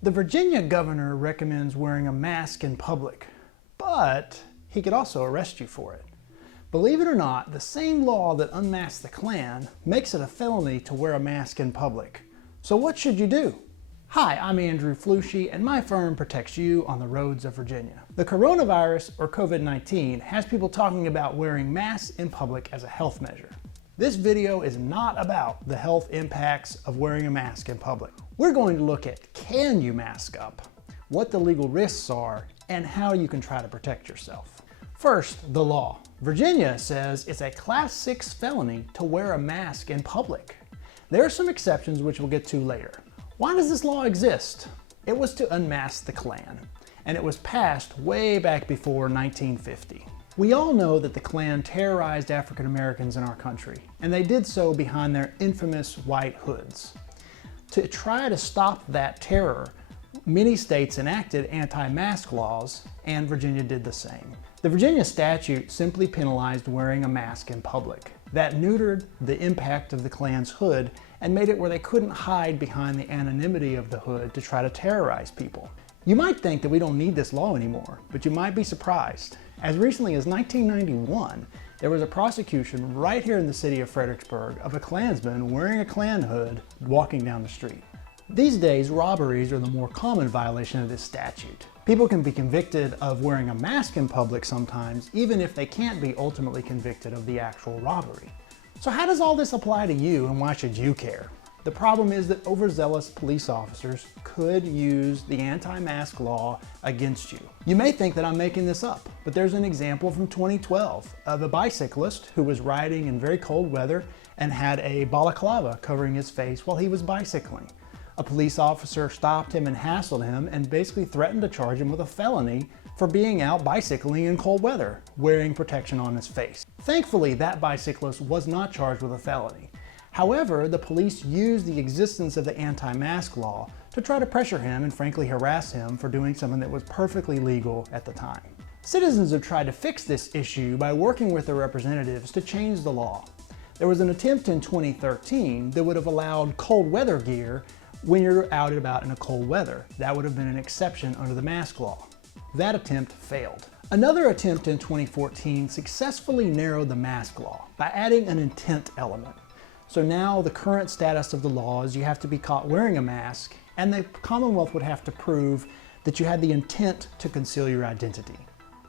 The Virginia governor recommends wearing a mask in public, but he could also arrest you for it. Believe it or not, the same law that unmasked the Klan makes it a felony to wear a mask in public. So what should you do? Hi, I'm Andrew Flushy, and my firm protects you on the roads of Virginia. The coronavirus, or COVID-19, has people talking about wearing masks in public as a health measure. This video is not about the health impacts of wearing a mask in public. We're going to look at, can you mask up, what the legal risks are, and how you can try to protect yourself. First, the law. Virginia says it's a Class 6 felony to wear a mask in public. There are some exceptions which we'll get to later. Why does this law exist? It was to unmask the Klan, and it was passed way back before 1950. We all know that the Klan terrorized African Americans in our country, and they did so behind their infamous white hoods. To try to stop that terror, many states enacted anti-mask laws, and Virginia did the same. The Virginia statute simply penalized wearing a mask in public. That neutered the impact of the Klan's hood and made it where they couldn't hide behind the anonymity of the hood to try to terrorize people. You might think that we don't need this law anymore, but you might be surprised. As recently as 1991, there was a prosecution right here in the city of Fredericksburg of a Klansman wearing a Klan hood walking down the street. These days, robberies are the more common violation of this statute. People can be convicted of wearing a mask in public sometimes, even if they can't be ultimately convicted of the actual robbery. So how does all this apply to you, and why should you care? The problem is that overzealous police officers could use the anti-mask law against you. You may think that I'm making this up, but there's an example from 2012 of a bicyclist who was riding in very cold weather and had a balaclava covering his face while he was bicycling. A police officer stopped him and hassled him and basically threatened to charge him with a felony for being out bicycling in cold weather, wearing protection on his face. Thankfully, that bicyclist was not charged with a felony. However, the police used the existence of the anti-mask law to try to pressure him and frankly harass him for doing something that was perfectly legal at the time. Citizens have tried to fix this issue by working with their representatives to change the law. There was an attempt in 2013 that would have allowed cold weather gear when you're out and about in a cold weather. That would have been an exception under the mask law. That attempt failed. Another attempt in 2014 successfully narrowed the mask law by adding an intent element. So now the current status of the law is you have to be caught wearing a mask, and the Commonwealth would have to prove that you had the intent to conceal your identity.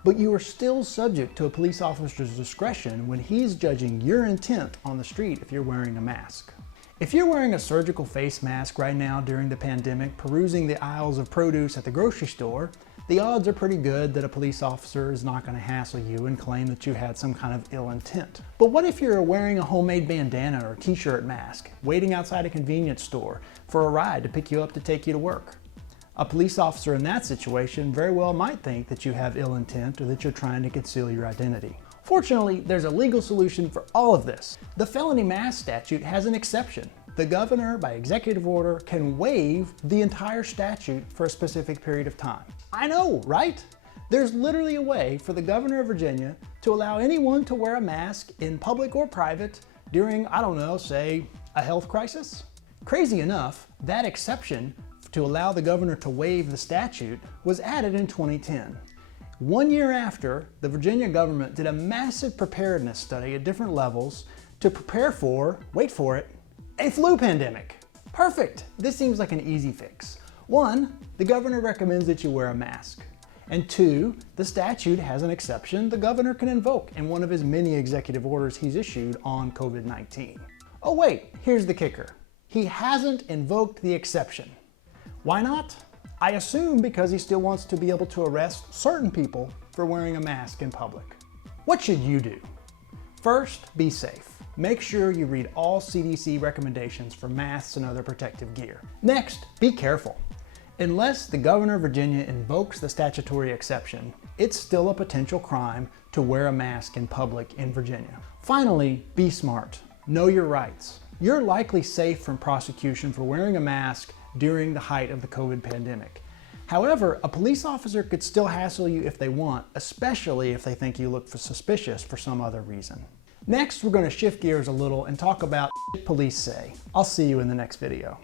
But you are still subject to a police officer's discretion when he's judging your intent on the street if you're wearing a mask. If you're wearing a surgical face mask right now during the pandemic, perusing the aisles of produce at the grocery store, the odds are pretty good that a police officer is not going to hassle you and claim that you had some kind of ill intent. But what if you're wearing a homemade bandana or t-shirt mask, waiting outside a convenience store for a ride to pick you up to take you to work? A police officer in that situation very well might think that you have ill intent or that you're trying to conceal your identity. Fortunately, there's a legal solution for all of this. The felony mask statute has an exception. The governor, by executive order, can waive the entire statute for a specific period of time. I know, right? There's literally a way for the governor of Virginia to allow anyone to wear a mask in public or private during, I don't know, say, a health crisis. Crazy enough, that exception to allow the governor to waive the statute was added in 2010. 1 year after, the Virginia government did a massive preparedness study at different levels to prepare for, wait for it, a flu pandemic. Perfect. This seems like an easy fix. 1, the governor recommends that you wear a mask. And 2, the statute has an exception the governor can invoke in one of his many executive orders he's issued on COVID-19. Oh wait, here's the kicker. He hasn't invoked the exception. Why not? I assume because he still wants to be able to arrest certain people for wearing a mask in public. What should you do? First, be safe. Make sure you read all CDC recommendations for masks and other protective gear. Next, be careful. Unless the governor of Virginia invokes the statutory exception, it's still a potential crime to wear a mask in public in Virginia. Finally, be smart. Know your rights. You're likely safe from prosecution for wearing a mask during the height of the COVID pandemic. However, a police officer could still hassle you if they want, especially if they think you look suspicious for some other reason. Next, we're going to shift gears a little and talk about what police say. I'll see you in the next video.